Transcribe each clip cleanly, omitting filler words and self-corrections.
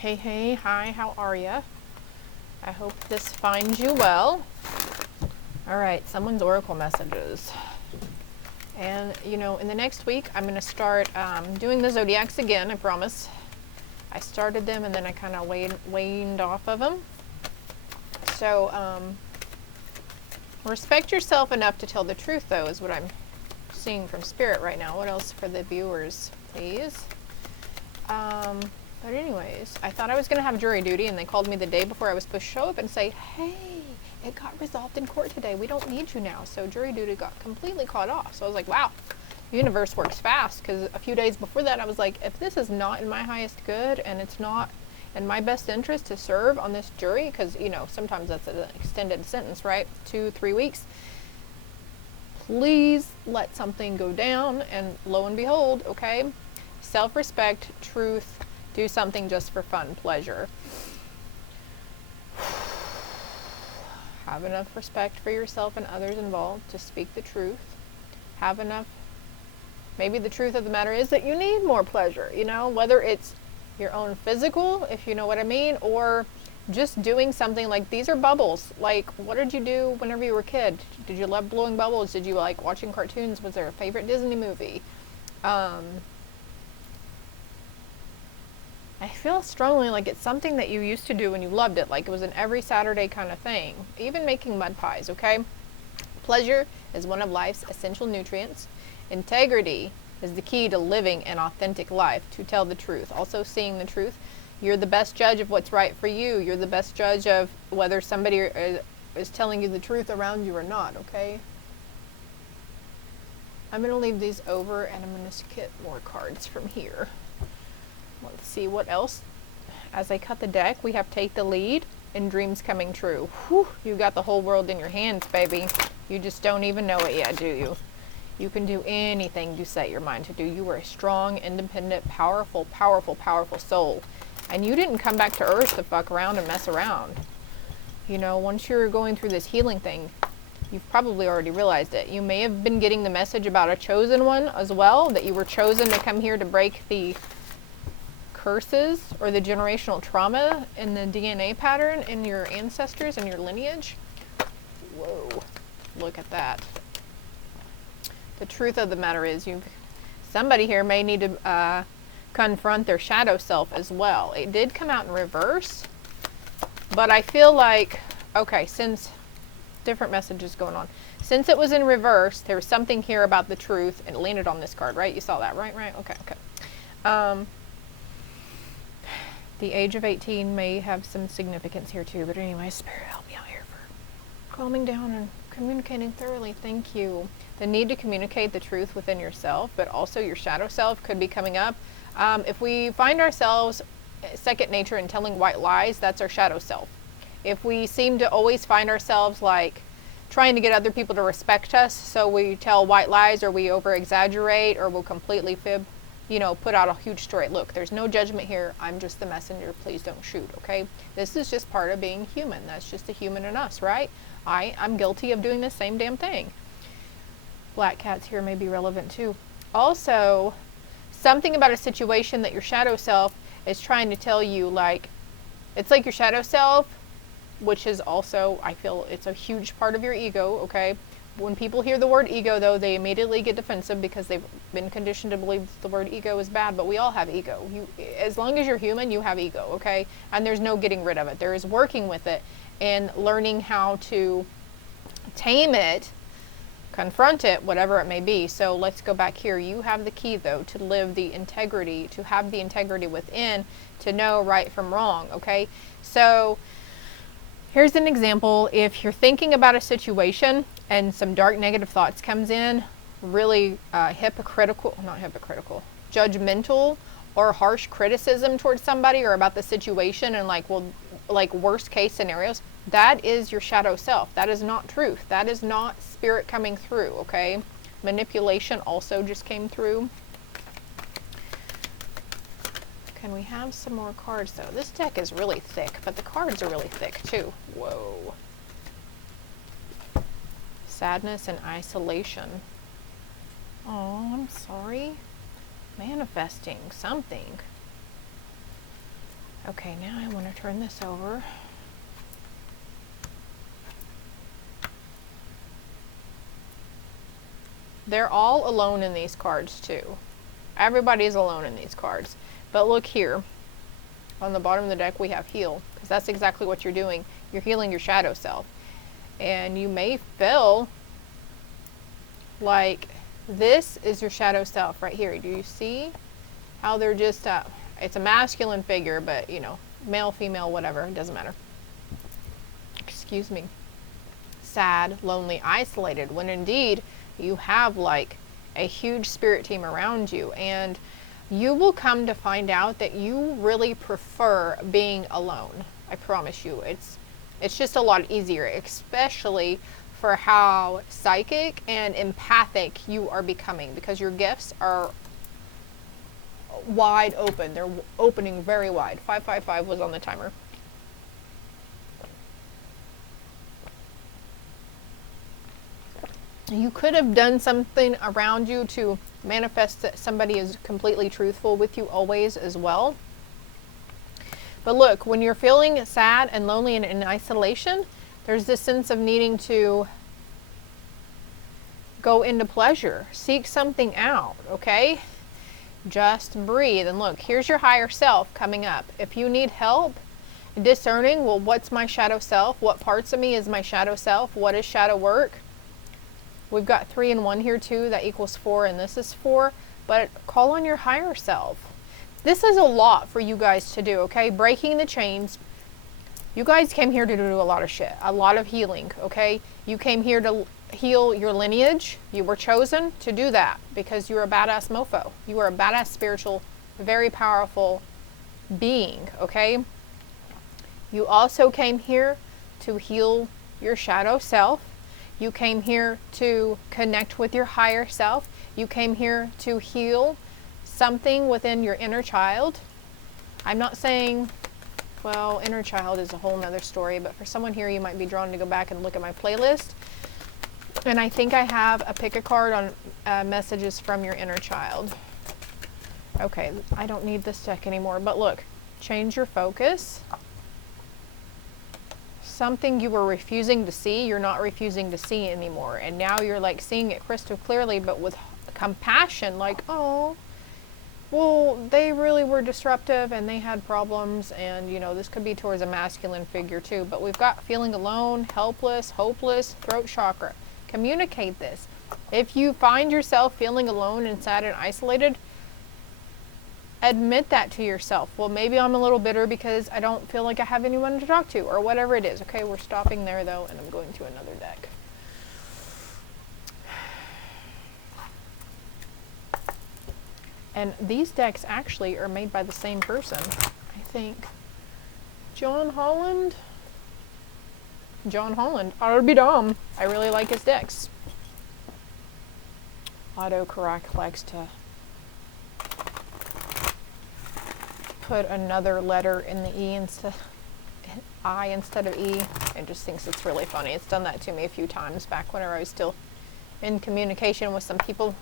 Hey, hi, how are ya? I hope this finds you well. All right, someone's oracle messages. And, you know, in the next week, I'm going to start doing the zodiacs again, I promise. I started them and then I kind of waned off of them. So, respect yourself enough to tell the truth, though, is what I'm seeing from Spirit right now. What else for the viewers, please? But anyways, I thought I was going to have jury duty, and they called me the day before I was supposed to show up and say, hey, it got resolved in court today. We don't need you now. So jury duty got completely cut off. So I was like, wow, the universe works fast, because a few days before that, I was like, if this is not in my highest good and it's not in my best interest to serve on this jury, because, you know, sometimes that's an extended sentence, right? 2-3 weeks. Please let something go down, and lo and behold, okay, self-respect, truth, do something just for fun, pleasure. Have enough respect for yourself and others involved to speak the truth. Have enough, maybe the truth of the matter is that you need more pleasure, you know, whether it's your own physical, if you know what I mean, or just doing something like, these are bubbles. Like, what did you do whenever you were a kid? Did you love blowing bubbles? Did you like watching cartoons? Was there a favorite Disney movie? I feel strongly like it's something that you used to do when you loved it, like it was an every Saturday kind of thing. Even making mud pies, okay? Pleasure is one of life's essential nutrients. Integrity is the key to living an authentic life, to tell the truth. Also seeing the truth. You're the best judge of what's right for you. You're the best judge of whether somebody is telling you the truth around you or not, okay? I'm going to leave these over, and I'm going to get more cards from here. Let's see what else. As I cut the deck, we have Take the Lead and Dreams Coming True. Whew, you got the whole world in your hands, baby. You just don't even know it yet, do you? You can do anything you set your mind to do. You are a strong, independent, powerful, powerful, powerful soul. And you didn't come back to Earth to fuck around and mess around. You know, once you're going through this healing thing, you've probably already realized it. You may have been getting the message about a chosen one as well, that you were chosen to come here to break the curses or the generational trauma in the DNA pattern in your ancestors and your lineage. Whoa, look at that. The truth of the matter is, somebody here may need to confront their shadow self as well. It did come out in reverse, but I feel like, okay, since different messages going on, since it was in reverse, there was something here about the truth, and it landed on this card, right? You saw that, right? Okay. The age of 18 may have some significance here too, but anyway, Spirit, help me out here for calming down and communicating thoroughly. Thank you. The need to communicate the truth within yourself, but also your shadow self could be coming up. If we find ourselves second nature in telling white lies, that's our shadow self. If we seem to always find ourselves like trying to get other people to respect us, so we tell white lies, or we over exaggerate, or we'll completely fib, you know, put out a huge story. Look, there's no judgment here. I'm just the messenger. Please don't shoot, okay? This is just part of being human. That's just a human in us, right? I'm guilty of doing the same damn thing. Black cats here may be relevant too. Also, something about a situation that your shadow self is trying to tell you, like, it's like your shadow self, which is also, I feel it's a huge part of your ego, okay? When people hear the word ego, though, they immediately get defensive because they've been conditioned to believe the word ego is bad, but we all have ego. As long as you're human, you have ego, okay? And there's no getting rid of it. There is working with it and learning how to tame it, confront it, whatever it may be. So let's go back here. You have the key, though, to live the integrity, to have the integrity within, to know right from wrong, okay? So here's an example. If you're thinking about a situation and some dark negative thoughts comes in, really judgmental or harsh criticism towards somebody or about the situation, and like worst case scenarios, that is your shadow self. That is not truth. That is not spirit coming through, okay? Manipulation also just came through. Can we have some more cards, though? This deck is really thick, but the cards are really thick, too. Whoa. Sadness and isolation. Oh, I'm sorry. Manifesting something. Okay, now I want to turn this over. They're all alone in these cards too. Everybody's alone in these cards. But look here. On the bottom of the deck we have heal. Because that's exactly what you're doing. You're healing your shadow self. And you may feel like this is your shadow self right here. Do you see how they're just, it's a masculine figure, but you know, male, female, whatever, it doesn't matter. Excuse me. Sad, lonely, isolated, when indeed you have like a huge spirit team around you, and you will come to find out that you really prefer being alone. I promise you, it's just a lot easier, especially for how psychic and empathic you are becoming, because your gifts are wide open. They're opening very wide. 555 was on the timer. You could have done something around you to manifest that somebody is completely truthful with you always as well. But look, when you're feeling sad and lonely and in isolation, there's this sense of needing to go into pleasure. Seek something out, okay? Just breathe. And look, here's your higher self coming up. If you need help discerning, well, what's my shadow self? What parts of me is my shadow self? What is shadow work? We've got 3 and 1 here too. That equals 4, and this is 4. But call on your higher self. This is a lot for you guys to do, okay? Breaking the chains. You guys came here to do a lot of shit. A lot of healing, okay? You came here to heal your lineage. You were chosen to do that because you're a badass mofo. You are a badass spiritual, very powerful being, okay? You also came here to heal your shadow self. You came here to connect with your higher self. You came here to heal something within your inner child. I'm not saying, well, inner child is a whole nother story, but for someone here, you might be drawn to go back and look at my playlist. And I think I have a pick a card on messages from your inner child. Okay, I don't need this deck anymore, but look, change your focus. Something you were refusing to see, you're not refusing to see anymore. And now you're like seeing it crystal clearly, but with compassion, like, oh, well, they really were disruptive and they had problems, and you know, this could be towards a masculine figure too. But we've got feeling alone, helpless, hopeless, throat chakra. Communicate this. If you find yourself feeling alone and sad and isolated, admit that to yourself. Well, maybe I'm a little bitter because I don't feel like I have anyone to talk to, or whatever it is. Okay, we're stopping there though, and I'm going to another deck. And these decks actually are made by the same person, I think. John Holland, I'll be dumb. I really like his decks. Autocorrect likes to put another letter in the E instead, I instead of E. It just thinks it's really funny. It's done that to me a few times back whenever I was still in communication with some people.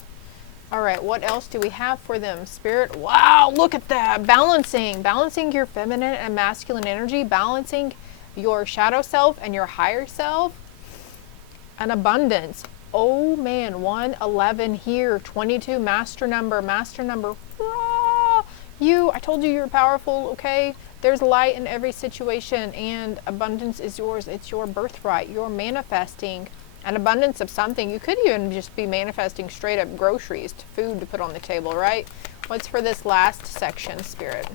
All right, what else do we have for them? Spirit, wow, look at that. Balancing your feminine and masculine energy, balancing your shadow self and your higher self, and abundance. Oh man, 111 here, 22, master number. I told you you're powerful, okay? There's light in every situation, and abundance is yours. It's your birthright. You're manifesting an abundance of something. You could even just be manifesting straight up groceries, to food to put on the table, right? What's for this last section, Spirit?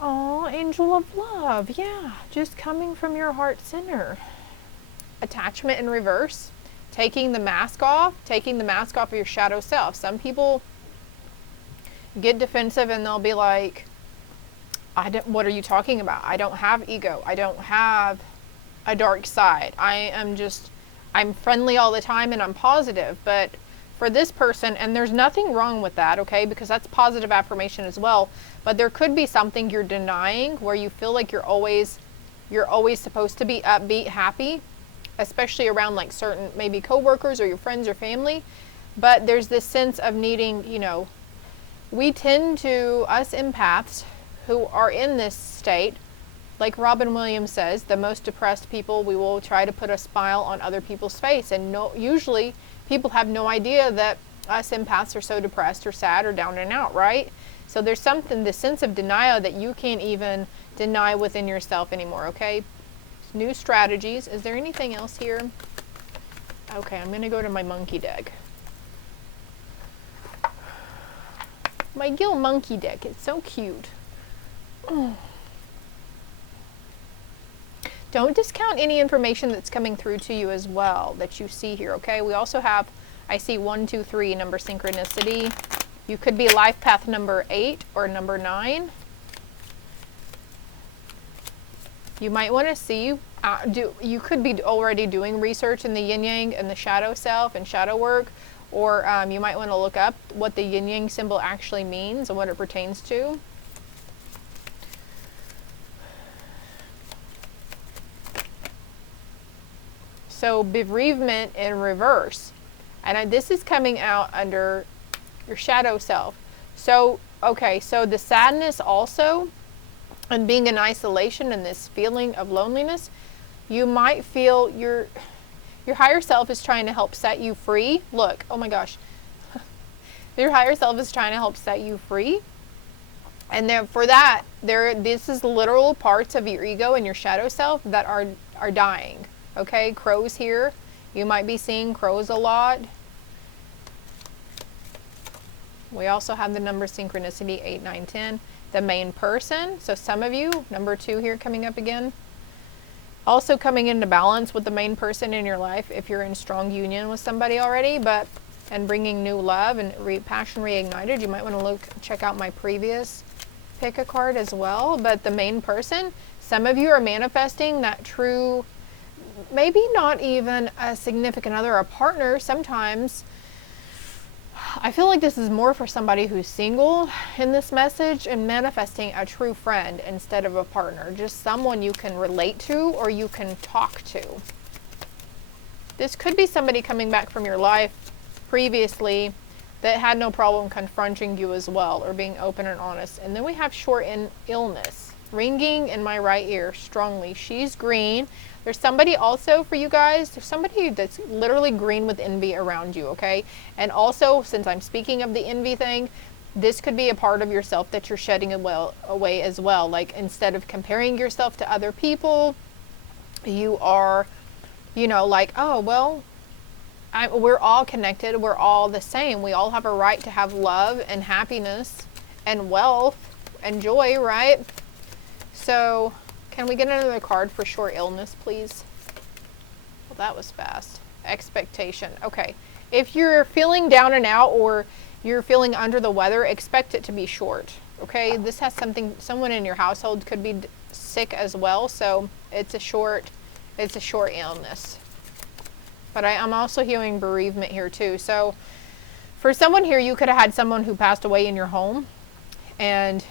Oh, angel of love. Yeah, just coming from your heart center. Attachment in reverse. Taking the mask off of your shadow self. Some people get defensive and they'll be like, what are you talking about? I don't have ego. I don't have a dark side. I'm friendly all the time and I'm positive. But for this person, and there's nothing wrong with that, okay? Because that's positive affirmation as well. But there could be something you're denying where you feel like you're always supposed to be upbeat, happy, especially around like certain maybe coworkers or your friends or family. But there's this sense of needing, you know, we tend to, us empaths who are in this state, like Robin Williams says, the most depressed people, we will try to put a smile on other people's face. And usually people have no idea that us empaths are so depressed or sad or down and out, right? So there's something, the sense of denial that you can't even deny within yourself anymore, okay? New strategies. Is there anything else here? Okay, I'm going to go to my monkey deck. My Gil monkey deck. It's so cute. Oh. Don't discount any information that's coming through to you as well that you see here, okay? We also have, I see 1, 2, 3 number synchronicity. You could be life path number 8 or number 9. You might want to see, you could be already doing research in the yin yang and the shadow self and shadow work, or you might want to look up what the yin yang symbol actually means and what it pertains to. So bereavement in reverse. And this is coming out under your shadow self. So, okay, so the sadness also, and being in isolation and this feeling of loneliness, you might feel your higher self is trying to help set you free. Look, oh my gosh. Your higher self is trying to help set you free. And then for that, this is literal parts of your ego and your shadow self that are dying. Okay, crows here. You might be seeing crows a lot. We also have the number synchronicity 8, 9, 10. The main person. So some of you, number 2 here coming up again. Also coming into balance with the main person in your life if you're in strong union with somebody already, and bringing new love and passion reignited. You might want to check out my previous pick a card as well. But the main person, some of you are manifesting that true, maybe not even a significant other, a partner. Sometimes I feel like this is more for somebody who's single in this message and manifesting a true friend instead of a partner. Just someone you can relate to or you can talk to. This could be somebody coming back from your life previously that had no problem confronting you as well or being open and honest. And then we have short illness. Ringing in my right ear strongly. She's green. There's somebody also for you guys. There's somebody that's literally green with envy around you, okay? And also, since I'm speaking of the envy thing, this could be a part of yourself that you're shedding away as well. Like, instead of comparing yourself to other people, you are, like, oh, well, we're all connected. We're all the same. We all have a right to have love and happiness and wealth and joy, right? So, can we get another card for short illness, please? Well, that was fast. Expectation. Okay. If you're feeling down and out or you're feeling under the weather, expect it to be short. Okay? This has someone in your household could be sick as well, so it's a short illness. But I'm also hearing bereavement here too. So, for someone here, you could have had someone who passed away in your home, and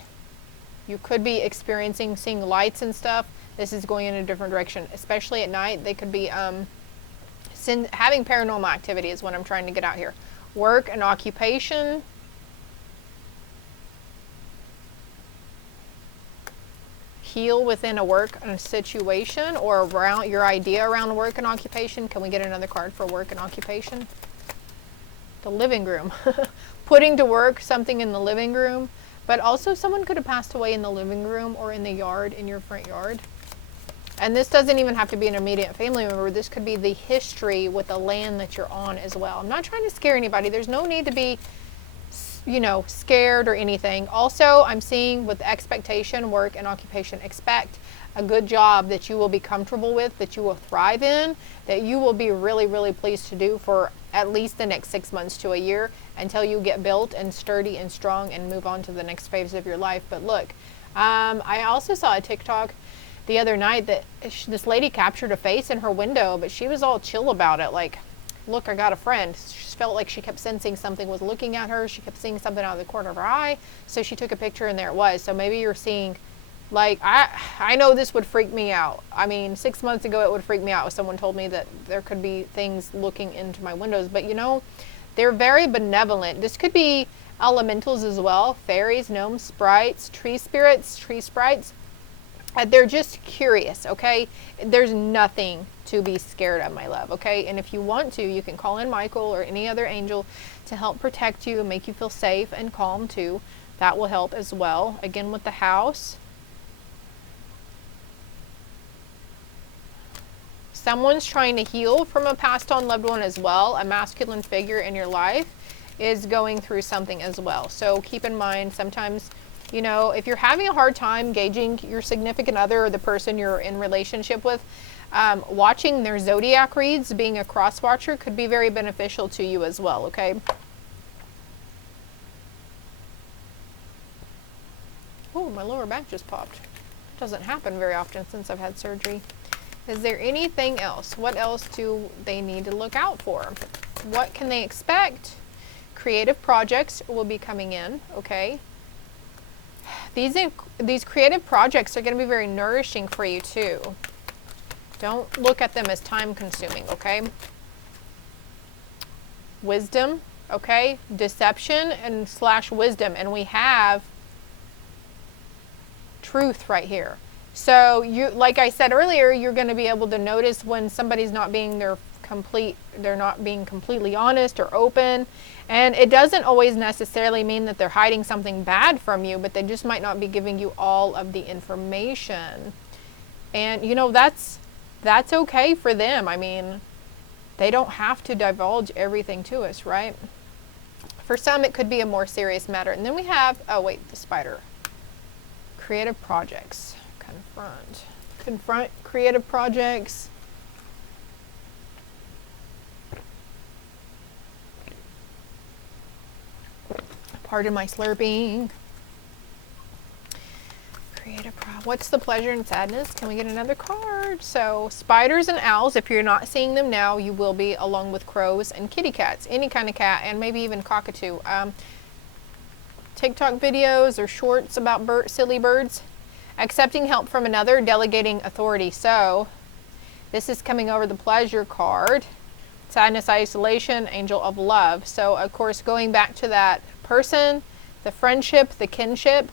you could be seeing lights and stuff. This is going in a different direction, especially at night. They could be having paranormal activity is what I'm trying to get out here. Work and occupation. Heal within a work and a situation or around your idea around work and occupation. Can we get another card for work and occupation? The living room. Putting to work something in the living room. But also someone could have passed away in the living room or in the yard, in your front yard. And this doesn't even have to be an immediate family member. This could be the history with the land that you're on as well. I'm not trying to scare anybody. There's no need to be, scared or anything. Also, I'm seeing with expectation, work, and occupation, expect a good job that you will be comfortable with, that you will thrive in, that you will be really, really pleased to do for at least the next 6 months to a year until you get built and sturdy and strong and move on to the next phase of your life. But look, I also saw a TikTok the other night that this lady captured a face in her window, but she was all chill about it. Like, look, I got a friend. She felt like she kept sensing something was looking at her. She kept seeing something out of the corner of her eye. So she took a picture and there it was. So maybe you're seeing, like, I know this would freak me out. I mean, 6 months ago it would freak me out if someone told me that there could be things looking into my windows. But they're very benevolent. This could be elementals as well, fairies, gnomes, sprites, tree spirits, tree sprites. They're just curious, okay? There's nothing to be scared of, my love, okay? And if you want to, you can call in Michael or any other angel to help protect you and make you feel safe and calm too. That will help as well. Again, with the house. Someone's trying to heal from a passed on loved one as well. A masculine figure in your life is going through something as well. So keep in mind, sometimes, you know, if you're having a hard time gauging your significant other or the person you're in relationship with, watching their zodiac reads, being a cross watcher, could be very beneficial to you as well, okay? Oh, my lower back just popped. It doesn't happen very often since I've had surgery. Is there anything else? What else do they need to look out for? What can they expect? Creative projects will be coming in, okay? These creative projects are going to be very nourishing for you too. Don't look at them as time consuming, okay? Wisdom, okay? Deception and / wisdom. And we have truth right here. So you, like I said earlier, you're going to be able to notice when somebody's not being they're not being completely honest or open. And it doesn't always necessarily mean that they're hiding something bad from you, but they just might not be giving you all of the information. And you know, that's okay for them. I mean, they don't have to divulge everything to us, right? For some, it could be a more serious matter. And then we have, oh wait, the spider. Creative projects. Confront creative projects. Pardon my slurping. Creative what's the pleasure and sadness? Can we get another card? So spiders and owls, if you're not seeing them now, you will be, along with crows and kitty cats, any kind of cat, and maybe even cockatoo. TikTok videos or shorts about silly birds. Accepting help from another, delegating authority. So this is coming over the pleasure card. Sadness, isolation, angel of love. So of course, going back to that person, the friendship, the kinship,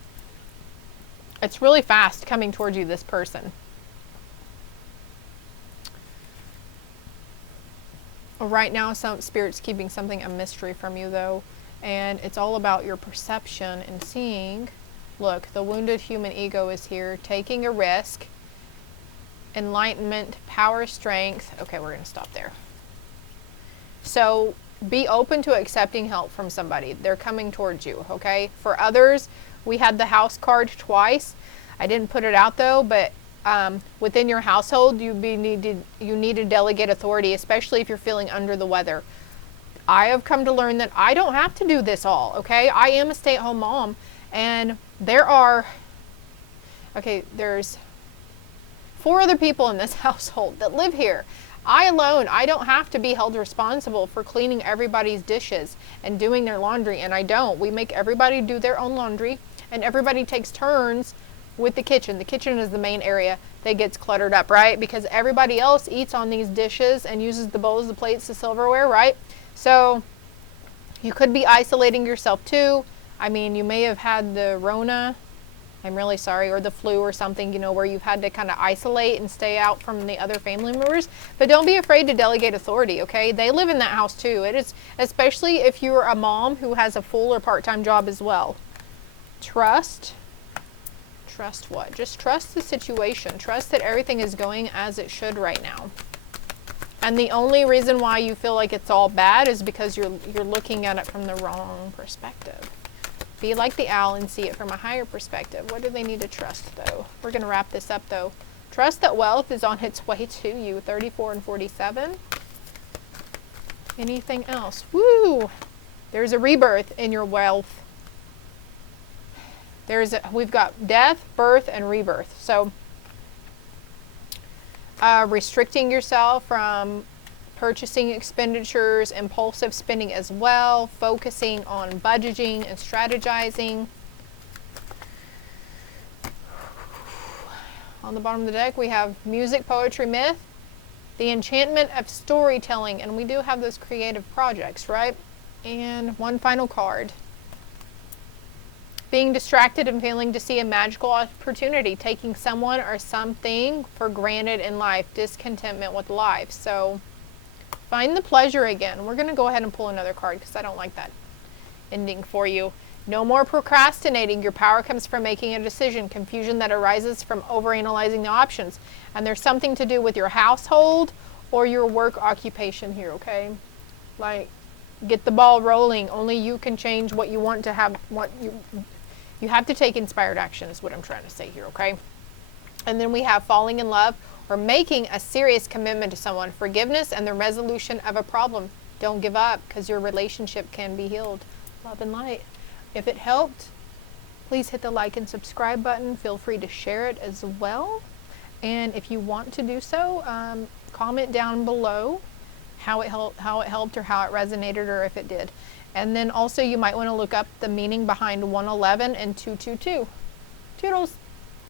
it's really fast coming towards you, this person. Right now, some spirit's keeping something a mystery from you though. And it's all about your perception and seeing. Look, the wounded human ego is here, taking a risk, enlightenment, power, strength. Okay, we're going to stop there. So be open to accepting help from somebody. They're coming towards you, okay? For others, we had the house card twice. I didn't put it out though, but within your household, you need to delegate authority, especially if you're feeling under the weather. I have come to learn that I don't have to do this all, okay? I am a stay-at-home mom. And there's 4 other people in this household that live here. I alone, I don't have to be held responsible for cleaning everybody's dishes and doing their laundry, and I don't. We make everybody do their own laundry, and everybody takes turns with the kitchen. The kitchen is the main area that gets cluttered up, right? Because everybody else eats on these dishes and uses the bowls, the plates, the silverware, right? So you could be isolating yourself too. I mean, you may have had the Rona, I'm really sorry, or the flu or something, you know, where you've had to kind of isolate and stay out from the other family members. But don't be afraid to delegate authority, okay? They live in that house too. It is, especially if you're a mom who has a full or part-time job as well. Trust. Trust what? Just trust the situation. Trust that everything is going as it should right now. And the only reason why you feel like it's all bad is because you're looking at it from the wrong perspective. Be like the owl and see it from a higher perspective. What do they need to trust, though? We're going to wrap this up, though. Trust that wealth is on its way to you. 34 and 47. Anything else? Woo! There's a rebirth in your wealth. We've got death, birth, and rebirth. So, restricting yourself from purchasing expenditures, impulsive spending as well, focusing on budgeting and strategizing. On the bottom of the deck, we have music, poetry, myth, the enchantment of storytelling, and we do have those creative projects, right? And one final card. Being distracted and failing to see a magical opportunity, taking someone or something for granted in life, discontentment with life. So find the pleasure again. We're going to go ahead and pull another card because I don't like that ending for you. No more procrastinating. Your power comes from making a decision. Confusion that arises from overanalyzing the options. And there's something to do with your household or your work occupation here, okay? Like, get the ball rolling. Only you can change what you want to have. You have to take inspired action is what I'm trying to say here, okay? And then we have falling in love or making a serious commitment to someone. Forgiveness and the resolution of a problem. Don't give up because your relationship can be healed. Love and light. If it helped, please hit the like and subscribe button. Feel free to share it as well. And if you want to do so, comment down below how it helped or how it resonated or if it did. And then also you might want to look up the meaning behind 111 and 222. Toodles.